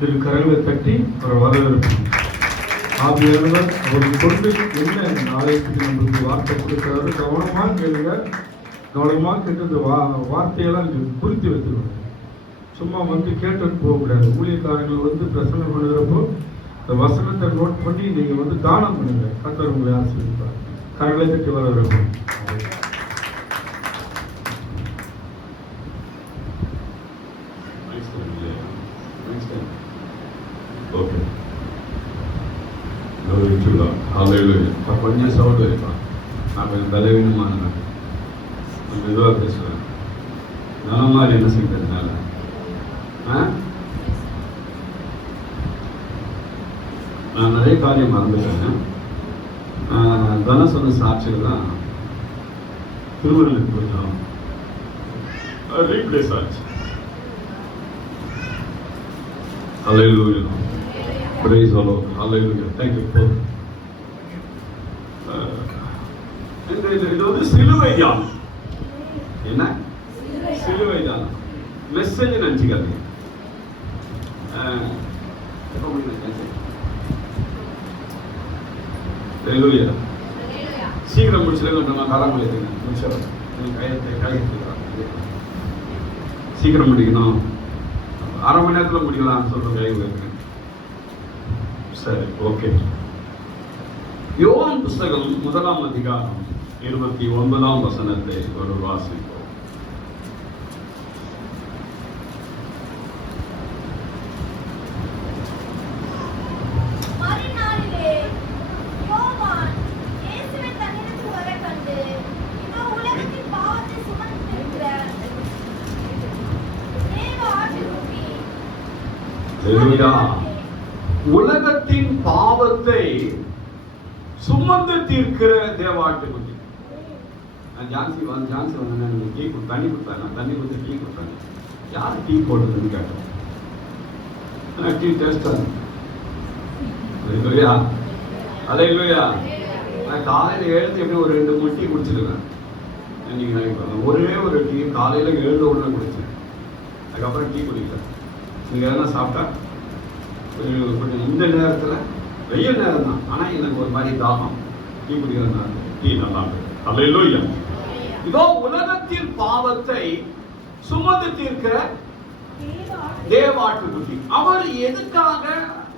திரு கரங்களை தட்டி அவரை வரவேற்போம். ஆவியானவர் அவருக்கு கொண்டு என்ன நாளைக்கு நம்மளுக்கு வார்த்தை கொடுக்கிறாரு கவனமாக கேளுங்க. கவனமாக கேட்டு இந்த வார்த்தையெல்லாம் குறித்து வைத்துக்கணும். சும்மா வந்து கேட்டுட்டு போகக்கூடாது. ஊழியக்காரர்கள் வந்து பிரசனை பண்ணுகிறப்போ இந்த வசனத்தை நோட் பண்ணி நீங்கள் வந்து தானம் பண்ணுங்க. கர்த்தர் உங்களை ஆசீர்வதிப்பார். கரங்களை தட்டி வரவேற்போம். கொஞ்சம் சவுண்ட் வைப்பான். நான் கொஞ்சம் பலவீனமான மெதுவாக பேசுவேன். நலமாக என்ன செய்யறதுனால நான் நிறைய காரியம் மறந்துட்டேன். தன சொன்ன சாட்சிகள் தான் திருமணத்துக்கு கொஞ்சம் ரீப்ளேஸ் ஆச்சு. Hallelujah. Praise the Lord. Hallelujah. Thank you for இது வந்து சிலுவை தியானம். என்ன சிலுவை தியானம் மெசேஜ் நினைச்சுக்காதீங்க. சீக்கிரம் முடிச்சிருங்க. காலாமலை முடிச்சிடறேன். சீக்கிரம் முடிக்கணும். அரை மணி நேரத்தில் முடிக்கலாம் சொல்ற கை வைக்கிறேன். சரி, ஓகே. யோவான் புஸ்தகம் 1 அதிகாரம் 29 வசனத்தை ஒரு வாசிப்போம். உலகத்தின் பாவத்தை சுமந்து தீர்க்கிற தேவாட்டுக்குட்டி. ஜான்சி வந்து டீ தண்ணி கொடுத்தாங்க. தண்ணி கொடுத்து டீ கொடுத்தாங்க. யார் டீ போடுறதுன்னு கேட்டோம். டீ டேஸ்டா இல்லையா? அதே இல்லையா? நான் காலையில் எழுந்து எப்படி ஒரு 2-3 டீ குடிச்சிருவேன். நீங்கள் நினைப்பாங்க ஒரே ஒரு டீ காலையில் எழுந்த உடனே குடிச்சேன். அதுக்கப்புறம் டீ குடிக்கிறேன். நீங்கள் எதனா சாப்பிட்டா கொஞ்சம் இந்த நேரத்தில் வெயில் நேரம் தான். ஆனால் எனக்கு ஒரு மாதிரி தாகம். டீ குடிக்கிறதுனால டீ நல்லா இருக்கு. அல்லேலூயா. இதோ உலகத்தின் பாவத்தை சுமந்து தீர்க்கிற தேவாட்டுக்குட்டி. அவர் எதுக்காக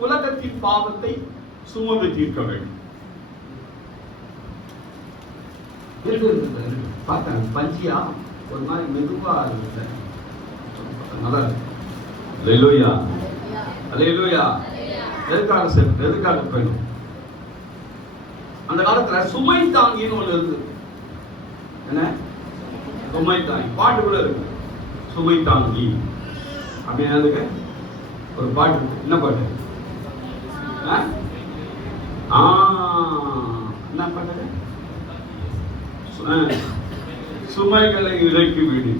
உலகத்தின் பாவத்தை சுமந்து தீர்க்க வேண்டும்? பார்த்தேன் பஞ்சியா ஒரு மாதிரி மெதுவா இருக்கு. நல்லா இருக்கு. அல்லேலூயா. அல்லேலூயா. எதுக்காக போயிடும்? அந்த காலத்துல சுமை தாங்கின்னு ஒண்ணு இருக்கு. என்ன சுமை தாங்கி பாட்டுக்குள்ள இருக்கு. சுமை தாங்கி அப்படின்னு ஒரு பாட்டு. என்ன பாட்டு? என்ன பாட்டு? சுமைகளை இறக்கி விடு.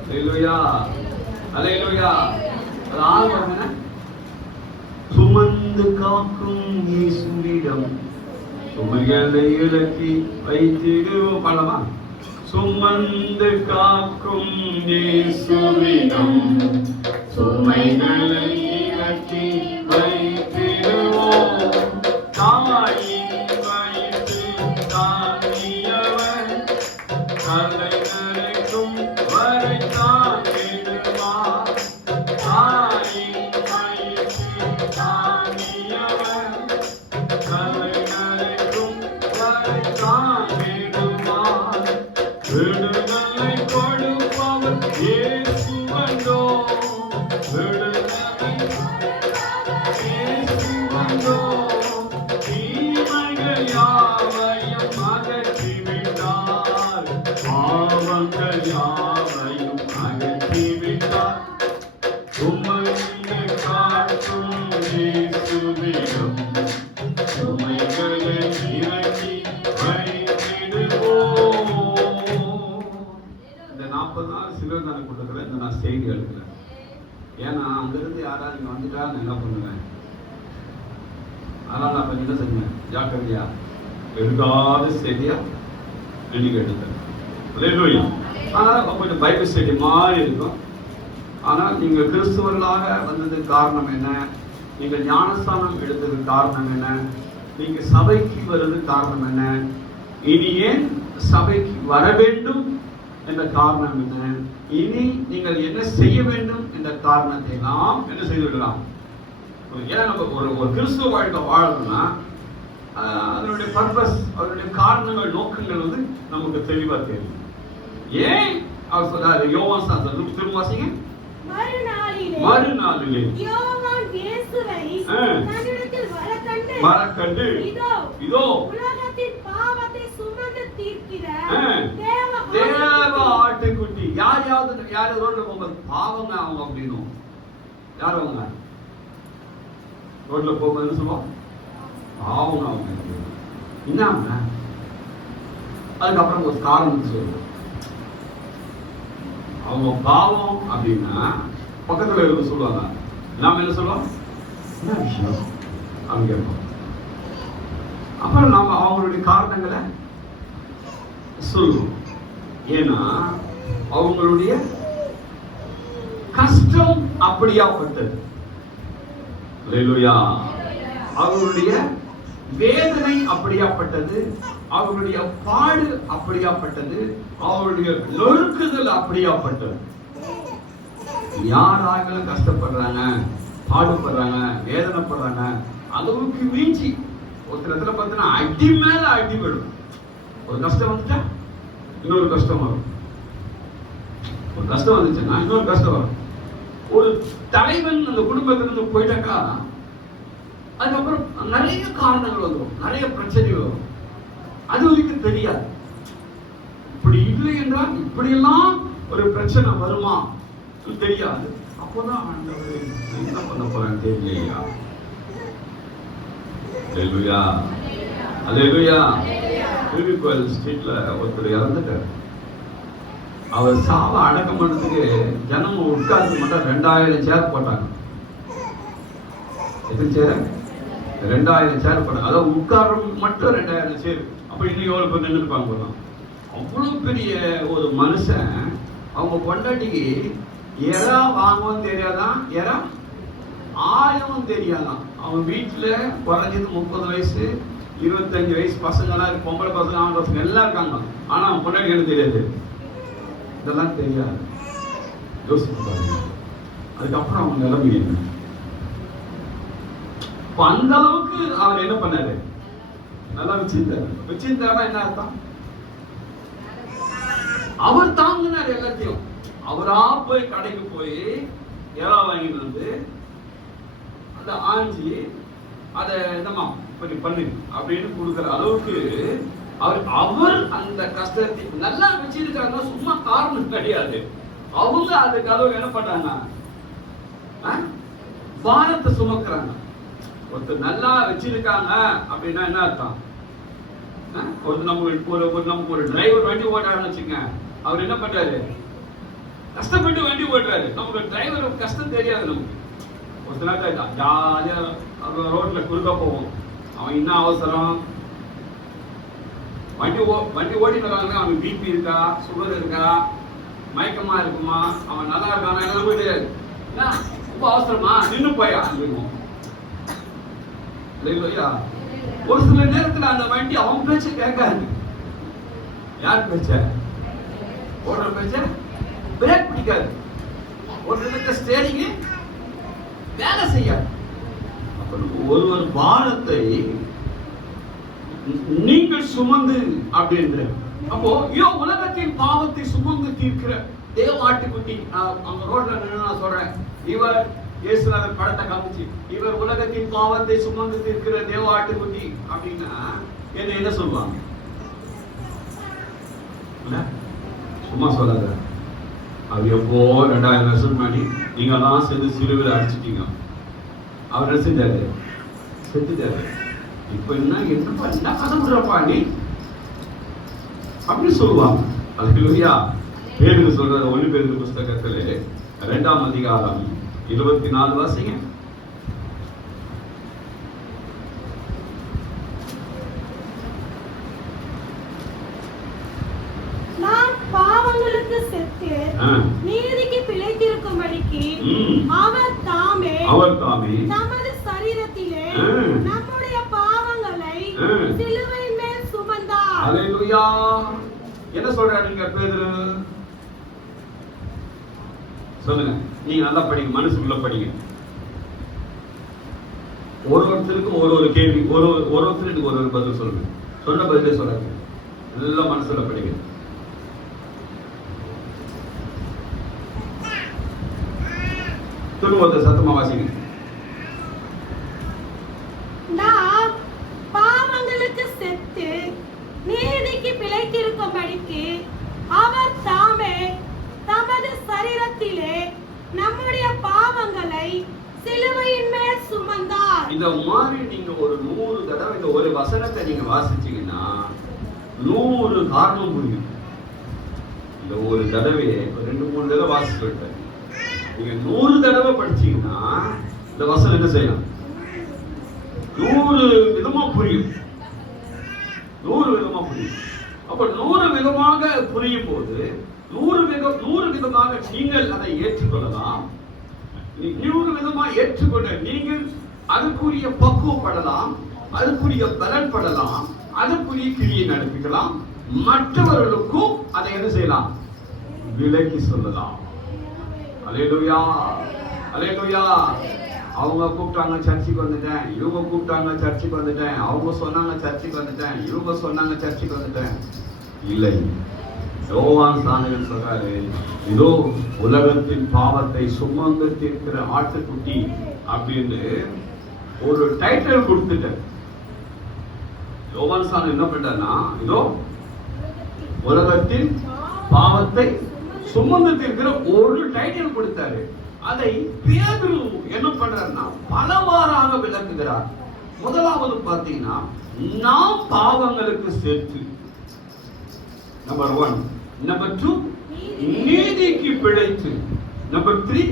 அல்லேலூயா. அல்லேலூயா. அது ஆள் சுமந்து காக்கும் இயேசுவிடம் சுமைகளை இறக்கி வைத்திடுவோம். பாடலாமா? சுமந்து காக்கும் இயேசுவிடம் சுமைகளை இறக்கி வைத்திடுவோம். தாயின் வயிற்று தாங்கியவர் கல்லைக்கும் வரை தாங்கிடுவார். தாயின் விடுதலை கொடுப்பவர் இயேசு வந்தோ. விடுதலை இயேசு வந்தோ. தீமைகள் யாவையும் அகற்றிவிட்டார். பாவங்கள் யாவையும் அகற்றிவிட்டார். சுமையை காட்டும் இயேசுவிடம் சுமைகளை இறக்கி வைத்திடுவோம். இந்த 40 நாள் சிறுவதான கூட்டத்தில் இந்த நான் செய்தி எடுக்கிறேன். ஏன்னா அங்கிருந்து யாராவது இங்கே வந்துட்டா நான் என்ன பண்ணுவேன்? அதனால் நான் கொஞ்சம் என்ன செஞ்சேன்? ஜாக்கிரதையா எடுக்காத செய்தியா இன்னைக்கு எடுத்தேன். அதனால கொஞ்சம் பைபிள் ஸ்டடி மாதிரி இருக்கும். ஆனால் நீங்கள் கிறிஸ்துவர்களாக வந்ததுக்கு காரணம் என்ன? நீங்கள் ஞானஸ்தானம் எடுத்ததுக்கு காரணம் என்ன? நீங்க சபைக்கு வருவது காரணம் என்ன? இனி ஏன் சபைக்கு வர வேண்டும் என்ற காரணம் என்ன? இனி நீங்கள் என்ன செய்ய வேண்டும் என்ற காரணத்தை நாம் என்ன செய்து விடலாம். ஏன்னா நம்ம ஒரு கிறிஸ்துவ வாழ்க்கை வாழணும்னா அதனுடைய பர்பஸ், அதனுடைய காரணங்கள், நோக்கங்கள் வந்து நமக்கு தெளிவா தெரியும். ஏன் அவர் சொல்றாரு? யோவான் சாஸ்திரம் திரும்ப வாசிங்க. மறுநாளிலே யோவான் இயேசுவை தன்னிடத்தில் வரக்கண்டு இதோ உலகத்தின் பாவத்தை சுமந்து தீர்க்கிற தேவ ஆட்டுக்குட்டி. யார் ரோட்ல போகும்போது பாவங்க அவங்க அப்படின்னும். யார் அவங்க ரோட்ல போகும்போது சொல்லுவோம் பாவங்க அவங்க என்ன. அதுக்கப்புறம் ஒரு காரணம் சொல்லுவோம். அவங்க பாவம் அப்படின்னா பக்கத்துல இருக்க சொல்லுவாங்க. நாம என்ன சொல்லுவோம்? என்ன விஷயம் அவங்க கேட்போம். அப்புறம் நாம அவங்களுடைய காரணங்களை சொல்லுவோம். ஏன்னா அவங்களுடைய கஷ்டம் அப்படியாப்பட்டது. அல்லேலூயா. அவர்களுடைய வேதனை அப்படியாப்பட்டது, அவருடைய பாடு அப்படியாப்பட்டது, அவருடைய நொறுக்குதல் அப்படியாப்பட்டது. யாராக கஷ்டப்படுறாங்க, பாடுபடுறாங்க, வேதனைப்படுறாங்க, அளவுக்கு மீஞ்சி ஒரு இடத்துல பார்த்தீங்கன்னா அடி மேல அடி விடும். ஒரு கஷ்டம் வந்துட்டா இன்னொரு கஷ்டம் வரும். ஒரு கஷ்டம் வந்துச்சுன்னா இன்னொரு கஷ்டம் வரும். ஒரு தலைவன் அந்த குடும்பத்திலிருந்து போயிட்டாக்கா அதுக்கப்புறம் நிறைய காரணங்கள் வந்துடும், நிறைய பிரச்சனைகள் வரும். அது வரைக்கும் தெரியாது. இப்படி இல்லை என்றால் இப்படியெல்லாம் ஒரு பிரச்சனை வருமா தெரியாது. அப்போதான் என்ன பண்ண போறேன்னு தெரியலையா. அல்லேலூயா, அல்லேலூயா. திருவிக்கோயில் ஸ்ட்ரீட்ல ஒருத்தர் இறந்துட்டார். அவர் சாவ அடக்கம் பண்ணதுக்கு ஜனம் உட்கார்ந்து மட்டும் 2000 சேர் போட்டாங்க. எத்தனை சேர்? 2000 சேர் போட்டாங்க. அதாவது உட்காரம் மட்டும் 2000 சேர். அப்ப இன்னும் எவ்வளவு பேர் நின்று இருப்பாங்க. அவ்வளவு பெரிய ஒரு மனுஷன் அவங்க பொண்டாட்டிக்கு எறா வாங்குவோம் தெரியாதான், எறா ஆயமும் தெரியாதான். அவங்க வீட்டுல குறைஞ்சது 30 வயசு 25 வயசு பசங்களாம், பொம்பளை பசங்க, ஆண் பசங்க எல்லாம் இருக்காங்க. ஆனா அவன் பொண்டாட்டி எனக்கு தெரியாது, இதெல்லாம் தெரியாது. யோசிச்சு பாருங்க. அதுக்கப்புறம் அவங்க நிலைமை என்ன? அந்த அளவுக்கு அவர் என்ன பண்ணாரு? நல்லா வச்சிருந்தாரு. என்ன அர்த்தம்? அவர் தாங்கினார் எல்லாத்தையும். அவரா போய் கடைக்கு போய் எறா வாங்கிட்டு வந்து அதை ஆஞ்சி அதை என்னமா கொஞ்சம் பண்ணு அப்படின்னு கொடுக்குற அளவுக்கு அவர் அந்த கஷ்டத்தை நல்லா வச்சிருக்காங்க. சும்மா காரணம் கிடையாது. அவங்க அதுக்கு அளவு என்ன பண்றாங்க? பாரத்தை சுமக்குறாங்க. ஒருத்தர் நல்லா வச்சிருக்காங்க அப்படின்னா என்ன அர்த்தம்? நமக்கு ஒரு டிரைவர் வண்டி ஓட்டாருன்னு வச்சுங்க. அவர் என்ன பண்றாரு? கஷ்டப்பட்டு வண்டி ஓட்டுறாரு. நமக்கு டிரைவர் கஷ்டம் தெரியாது. நமக்கு ஒரு நேரத்தில் ஜாலியா ரோட்ல குறுக்க போவோம். அவன் என்ன அவசரம்? வண்டி ஓட்டிட்டு வராங்க. அவன் பிபி இருக்கா, சுகர் இருக்கா, மயக்கமா இருக்குமா, அவன் நல்லா இருக்கானா, எல்லாம் தெரியாது. ரொம்ப அவசரமா நின்று போயா அப்படின்வோம். ஒரு சில நேரத்துல அந்த வண்டி அவன் பேச்ச கேட்காது. யார் பேச்ச? ஓடுற பேச்ச பிரேக் பிடிக்காது. ஒரு இடத்துல ஸ்டேரிங் வேலை செய்யாது. ஒரு பாரத்தை நீங்கள் சுமந்து அப்படின்ற அப்போ உலகத்தின் பாவத்தை சுமந்து தீர்க்கிற தேவ ஆட்டுக்குட்டி. அவங்க ரோட்ல நின்று சொல்றேன், இவர் இயேசுநாதர் படத்தை காமிச்சு, இவர் உலகத்தின் பாவத்தை சுமந்து தீர்க்கிற தேவ ஆட்டுக்குட்டி அப்படின்னா என்ன சொல்லுவாங்க? சும்மா சொல்லாத. அது எப்போ 2000 வருஷம் முன்னாடி நீங்க எல்லாம் சேர்ந்து சிலுவையில் அடிச்சிட்டீங்க. அவர் என்ன செஞ்சாரு? செத்துட்டாரு. இப்ப என்ன கதை விடுறப்பா நீ அப்படின்னு சொல்லுவாங்க. அல்லேலூயா. பேதுரு சொல்ற 1 பேதுரு புஸ்தகத்திலே 2ஆம் அதிகாரம் 24 வாசிங்க. நான் பாவங்களுக்கு செத்து நீதிக்கு பிழைத்திருக்கும்படிக்கு தாமே நமது சரீரத்திலே நம்முடைய பாவங்களை சிலுவையின் மேல் சுமந்தார். அல்லேலூயா. என்ன சொல்றாருங்க பேதுரு? சொல்லுங்க, நீங்க நல்லா படிங்க, மனசுக்குள்ள படிங்க. ஒருத்தருக்கு ஒரு கேள்வி, ஒருத்தருக்கு ஒரு பதில் சொல்லுங்க. சொன்ன பதிலே சொல்லுங்க, நல்லா மனசுல படிங்க. சொல்லுங்க, சத்தமா வாசிங்க. நாம் பாவங்களுக்கு செத்து நீதிக்கு பிழைத்திருக்கும்படிக்கு அவர் தாமே தமது சரீரத்திலே நம்முடைய பாவங்களை சிலுவையின் மேல் சுமந்தார். இந்த மாதிரி நீங்க ஒரு 100 தடவை இந்த ஒரு வசனத்தை நீங்க வாசிச்சீங்கன்னா 100 காரணம் புரியும். இந்த ஒரு தடவையே 2-3 தடவை வாசிச்சு விட்டேன். நீங்க 100 தடவை படிச்சீங்கன்னா இந்த வசனம் என்ன செய்யலாம்? 100 விதமா புரியும். 100 விதமா புரியும். அப்ப 100 விதமாக புரியும் போது 100 விதமாக நீங்கள் அதை ஏற்றுக்கொள்ளலாம். 100 விதமா ஏற்றுக்கொள்ள நீங்கள் அதுக்குரிய பக்குவப்படலாம், அதுக்குரிய பலன் படலாம், அதுக்குரிய கிரியை நடப்பிக்கலாம். மற்றவர்களுக்கும் அதை என்ன செய்யலாம்? விலக்கி சொல்லலாம். அல்லேலூயா, அல்லேலூயா. அவங்க கூப்பிட்டாங்க சர்ச்சுக்கு வந்துட்டேன், இவங்க கூப்பிட்டாங்க சர்ச்சுக்கு வந்துட்டேன், அவங்க சொன்னாங்க சர்ச்சுக்கு வந்துட்டேன், இவங்க சொன்னாங்க சர்ச்சுக்கு வந்துட்டேன். இல்லை, யோவான் ஸ்நானகன் சொல்றாரு, இதோ உலகத்தின் பாவத்தை சுமந்து தீர்க்கிற ஆட்டுக்குட்டி அப்படின்னு ஒரு டைட்டில் கொடுத்துட்டார். யோவான் ஸ்நானகன் என்ன பண்றாருன்னா, இதோ உலகத்தின் பாவத்தை சுமந்து தீர்க்கிற ஒரு டைட்டில் கொடுத்தாரு. அதை பேதுரு என்ன பண்றாருன்னா பலவாறாக விளக்குகிறார். முதலாவது பாத்தீங்கன்னா, நாம் பாவங்களுக்கு சேர்த்து, நம்பர் 1. நம்பர் 2, நீதிக்கு பிழைத்து. நம்பர் 3,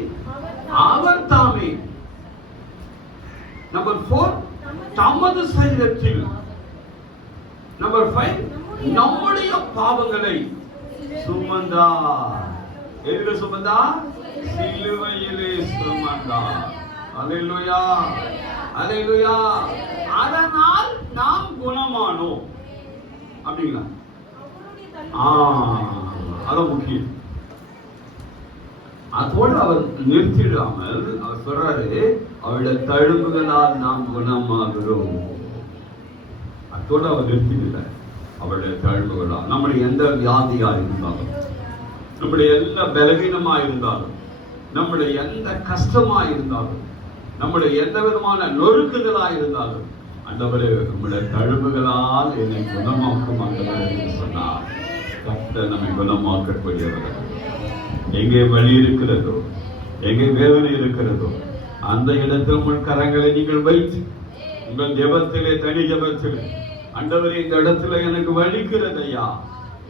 அவர் தாமே. நம்பர் 4, தமது சரீரத்தில். நம்பர் 5, நம்முடைய பாவங்களை சுமந்தார். எதில சுமந்தார்? சிலுவையிலே சுமந்தார். அல்லேலூயா, அல்லேலூயா. அதனால் நாம் குணமானோம். அப்படிங்களா? அது முக்கியம். அதோடு அவர் நிறுத்திடாமல் அவர் சொல்றாரு, அவருடைய தழும்புகளால் நாம் குணமாகிறோம். அதோடு அவர் நிறுத்திவிட்டார். அவருடைய தழும்புகளால் நம்முடைய எந்த வியாதியா இருந்தாலும், நம்முடைய எல்லா பலவீனமா இருந்தாலும், நம்முடைய எந்த கஷ்டமா இருந்தாலும், நம்முடைய எந்த விதமான நொறுக்குதலா இருந்தாலும், ஆண்டவரே நம்முடைய தழும்புகளால் என்னை குணமாக்கும் ஆண்டவரே என்று சொன்னார். கர்த்தர் நம்மை குணமாக்கக்கூடியவர். எங்கே வலி இருக்கிறதோ, எங்கே வேதனை இருக்கிறதோ, அந்த இடத்தில் உங்கள் கரங்களை நீங்கள் வைத்து உங்கள் ஜெபத்திலே, தனி ஜெபத்திலே, ஆண்டவரே இந்த இடத்துல எனக்கு வலிக்கிறது ஐயா,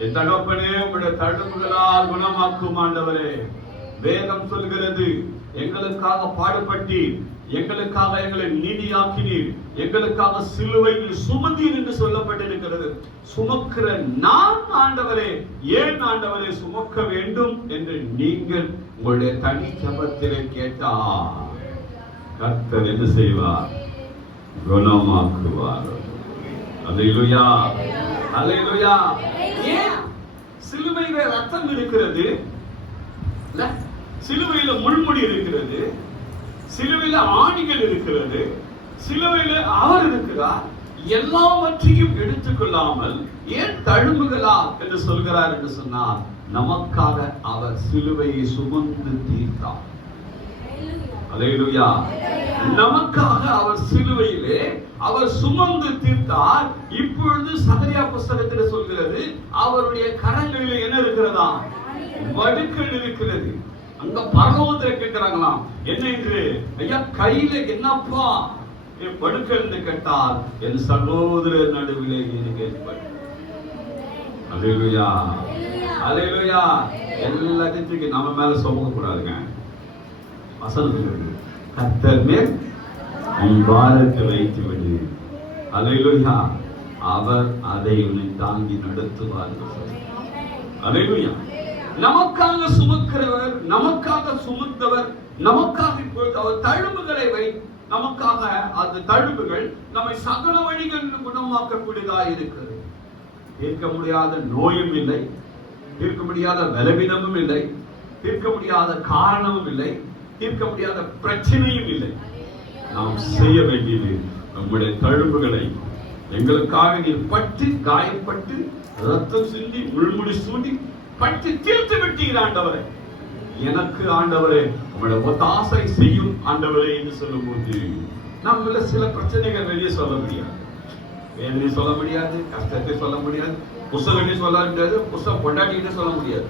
என் தகப்பனே உங்களுடைய தழும்புகளால் குணமாக்கும் ஆண்டவரே. வேதம் சொல்கிறது, எங்களுக்காக பாடுபட்டு, எங்களுக்காக எங்களை நீதியாக்கினீர், எங்களுக்காக சிலுவையில் சுமந்தீர் என்று சொல்லப்பட்டிருக்கிறது. சுமக்கிற நான் ஆண்டவரே, ஏன் ஆண்டவரே சுமக்க வேண்டும் என்று நீங்கள் உங்களுடைய தனி ஜெபத்திலே கேட்டால் கர்த்தர் என்ன செய்வார்? குணமாக்குவார். அல்லேலூயா, அல்லேலூயா. ஏன்? சிலுவையில ரத்தம் இருக்கிறது, சிலுவையில முள்முடி இருக்கிறது, சிலுவையில ஆணிகள் இருக்கிறது, சிலுவையில அவர் இருக்கிறார். எல்லாவற்றையும் எடுத்துக்கொள்ளாமல் ஏன் தழும்புகளா என்று சொல்கிறார் என்று சொன்னார், நமக்காக அவர் சிலுவையை சுமந்து தீர்த்தார். அல்லேலூயா. நமக்காக அவர் சிலுவையிலே அவர் சுமந்து தீர்த்தார். இப்பொழுது சகரியா புஸ்தகத்தில் சொல்கிறது, அவருடைய கரங்களிலே என்ன இருக்கிறதா? வடுக்கள் இருக்கிறது. அங்க பரலோகத்துல கேட்கிறாங்களாம், என்ன என்று? ஐயா கையில என்னப்பா வடுக்கள் என்று கேட்டால், என் சகோதரர் நடுவிலே கேட்பார். அல்லேலூயா, அல்லேலூயா. எல்லாத்தையும் நம்ம மேல சுமக்க கூடாதுங்க. வசனம் கர்த்தர் மேல் உன் பாரத்தை வைத்து விடு. அல்லேலூயா. அவர் அதை உன்னை தாங்கி நடத்துவார். அல்லேலூயா. நமக்காக சுமக்கிறவர், நமக்காக சுமந்தவர் நமக்காக இப்பொழுது அவர் தழும்புகளை நமக்காக அந்த தழும்புகள் நம்மை சகல வழிகளில் குணமாக்கக்கூடியதா இருக்கிறது. தீர்க்க முடியாத நோயும் இல்லை, தீர்க்க முடியாத பலவீனமும் இல்லை, தீர்க்க முடியாத காரணமும் இல்லை, தீர்க்க முடியாத பிரச்சனையும் இல்லை. நாம் செய்ய வேண்டியது நம்முடைய தழும்புகளை எங்களுக்காக நீர் பட்டு காயப்பட்டு ரத்தம் சிந்தி முள்முடி சூடி பட்டு தீர்த்து விட்டீர் ஆண்டவரே. எனக்கு ஆண்டவரே உங்களுடைய ஒத்தாசை செய்யும் ஆண்டவரே என்று சொல்லும் போது நம்மள சில பிரச்சனைகள் வெளியே சொல்ல முடியாது, வேதனை சொல்ல முடியாது, கஷ்டத்தை சொல்ல முடியாது, புஸ்தகத்தை சொல்ல முடியாது, புஸ்தகம் கொண்டாடிட்டு சொல்ல முடியாது.